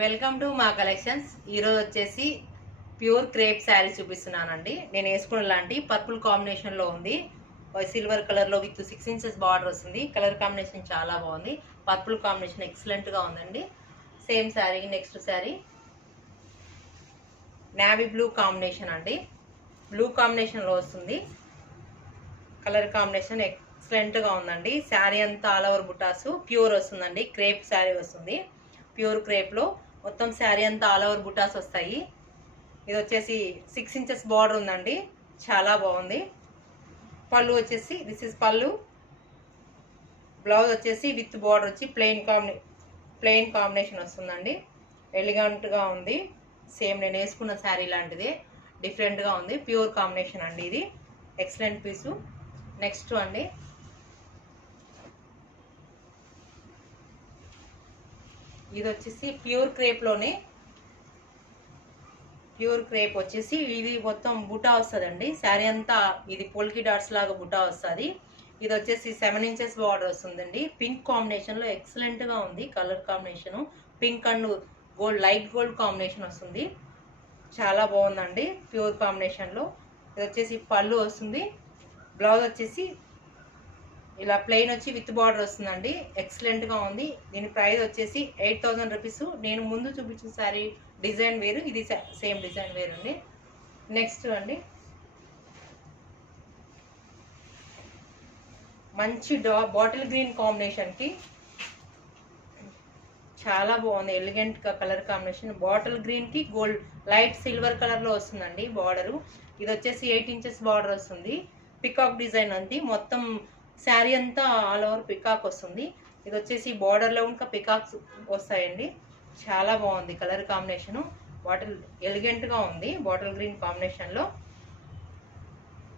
Welcome to మా collections. ఈరోజు వచ్చేసి ప్యూర్ క్రేప్ శారీ చూపిస్తున్నానండి. నేను వేసుకున్న లాంటి పర్పుల్ కాంబినేషన్లో ఉంది. సిల్వర్ కలర్లో విత్ 6 ఇంచెస్ బార్డర్ వస్తుంది. కలర్ కాంబినేషన్ చాలా బాగుంది. పర్పుల్ కాంబినేషన్ ఎక్సలెంట్గా ఉందండి. Same sari. Next sari navy blue combination అండి. బ్లూ కాంబినేషన్లో వస్తుంది. కలర్ కాంబినేషన్ ఎక్సలెంట్గా ఉందండి. శారీ అంతా ఆల్ ఓవర్ బుటాసు ప్యూర్ వస్తుందండి. క్రేప్ శారీ వస్తుంది. ప్యూర్ క్రేప్లో మొత్తం శారీ అంతా ఆల్ ఓవర్ బుటాస్ వస్తాయి. ఇది వచ్చేసి 6 ఇంచెస్ బార్డర్ ఉందండి. చాలా బాగుంది. పళ్ళు వచ్చేసి దిస్ ఇస్ పళ్ళు. బ్లౌజ్ వచ్చేసి విత్ బార్డర్ వచ్చి ప్లెయిన్ కాంబినేషన్ వస్తుందండి. ఎలిగెంట్గా ఉంది. సేమ్ నేను వేసుకున్న శారీ లాంటిదే, డిఫరెంట్గా ఉంది. ప్యూర్ కాంబినేషన్ అండి. ఇది ఎక్సలెంట్ పీసు. నెక్స్ట్ అండి ఇది వచ్చేసి ప్యూర్ క్రేప్ వచ్చేసి ఇది మొత్తం బుటా వస్తుందండి. శారీ అంతా ఇది పోల్కి డాట్స్ లాగా బుటా వస్తుంది. ఇది వచ్చేసి 7 ఇంచెస్ బార్డర్ వస్తుందండి. పింక్ కాంబినేషన్లో ఎక్సలెంట్గా ఉంది. Colour combination pink and gold, light gold combination వస్తుంది. చాలా బాగుందండి ప్యూర్ కాంబినేషన్లో. ఇది వచ్చేసి పళ్ళు వస్తుంది. బ్లౌజ్ వచ్చేసి ఇలా ప్లెయిన్ వచ్చి విత్ బార్డర్ వస్తుందండి. ఎక్సలెంట్గా ఉంది. దీని ప్రైస్ వచ్చేసి 8000 రూపీస్. నేను ముందు చూపించిన శారీ డిజైన్ వేరు, ఇది సేమ్ డిజైన్ వేరు అండి. నెక్స్ట్ అండి మంచి బాటిల్ గ్రీన్ కాంబినేషన్కి చాలా బాగుంది. ఎలిగెంట్గా కలర్ కాంబినేషన్. బాటిల్ గ్రీన్కి గోల్డ్ లైట్ సిల్వర్ కలర్లో వస్తుందండి బార్డరు. ఇది వచ్చేసి 8 ఇంచెస్ బార్డర్ వస్తుంది. పికాక్ డిజైన్ అంది. మొత్తం శారీ అంతా ఆల్ ఓవర్ పికాక్ వస్తుంది. ఇది వచ్చేసి బార్డర్లో ఇంకా పికాక్స్ వస్తాయండి. చాలా బాగుంది కలర్ కాంబినేషను. ఎలిగెంట్గా ఉంది బాటిల్ గ్రీన్ కాంబినేషన్లో.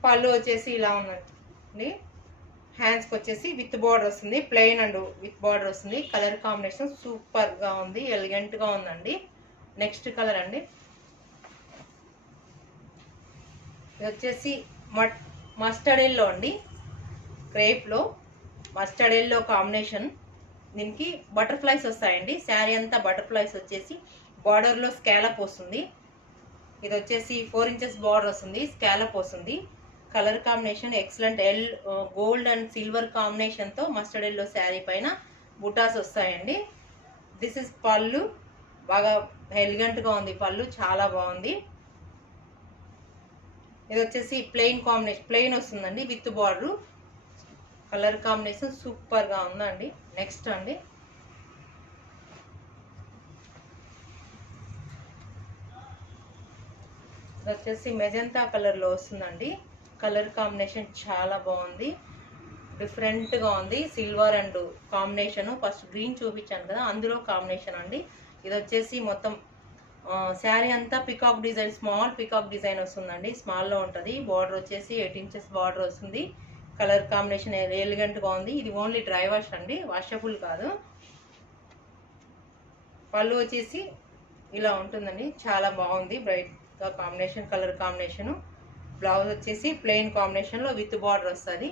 పళ్ళు వచ్చేసి ఇలా ఉందండి. హ్యాండ్స్కి వచ్చేసి విత్ బార్డర్ వస్తుంది. ప్లెయిన్ అండ్ విత్ బార్డర్ వస్తుంది. కలర్ కాంబినేషన్ సూపర్గా ఉంది. ఎలిగెంట్గా ఉందండి. నెక్స్ట్ కలర్ అండి ఇది వచ్చేసి మస్టర్డ్ ఎల్లో అండి. క్రేప్లో మస్టర్డ్ ఎల్లో కాంబినేషన్. దీనికి బటర్ఫ్లైస్ వస్తాయండి. శారీ అంతా బటర్ఫ్లైస్ వచ్చేసి బార్డర్లో స్కాలప్ వస్తుంది. ఇది వచ్చేసి 4 ఇంచెస్ బార్డర్ వస్తుంది. స్కాలప్ వస్తుంది. Colour combination excellent. Gold and silver కాంబినేషన్తో మస్టర్డ్ ఎల్లో శారీ పైన బుటాస్ వస్తాయండి. దిస్ ఇస్ పళ్ళు. బాగా ఎలిగెంట్గా ఉంది పళ్ళు. చాలా బాగుంది. ఇది వచ్చేసి ప్లెయిన్ వస్తుందండి విత్ బార్డర్. కలర్ కాంబినేషన్ సూపర్గా ఉందండి. నెక్స్ట్ అండి ఇది వచ్చేసి మెజంతా కలర్లో వస్తుందండి. కలర్ కాంబినేషన్ చాలా బాగుంది. డిఫరెంట్గా ఉంది. Silver and combination. First green చూపించాను కదా, అందులో కాంబినేషన్ అండి. ఇది వచ్చేసి మొత్తం శారీ అంతా peacock design, small peacock design వస్తుందండి. స్మాల్లో ఉంటుంది. బార్డర్ వచ్చేసి 8 ఇంచెస్ బార్డర్ వస్తుంది. కలర్ కాంబినేషన్ ఎలిగెంట్గా ఉంది. ఇది ఓన్లీ డ్రై వాష్ అండి, వాషబుల్ కాదు. పళ్ళు వచ్చేసి ఇలా ఉంటుందండి. చాలా బాగుంది. బ్రైట్గా కాంబినేషన్, కలర్ కాంబినేషను. బ్లౌజ్ వచ్చేసి ప్లెయిన్ కాంబినేషన్లో విత్ బార్డర్ వస్తుంది.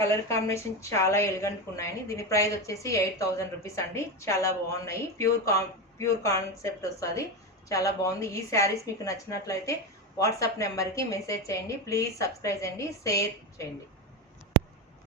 కలర్ కాంబినేషన్ చాలా ఎలిగెంట్గా ఉన్నాయని. దీని ప్రైస్ వచ్చేసి 8000 రూపీస్ అండి. చాలా బాగున్నాయి. ప్యూర్ కాన్సెప్ట్ వస్తుంది. చాలా బాగుంది. ఈ శారీస్ మీకు నచ్చినట్లయితే వాట్సాప్ నెంబర్కి మెసేజ్ చేయండి. ప్లీజ్ సబ్స్క్రైబ్ చేయండి, షేర్ చేయండి.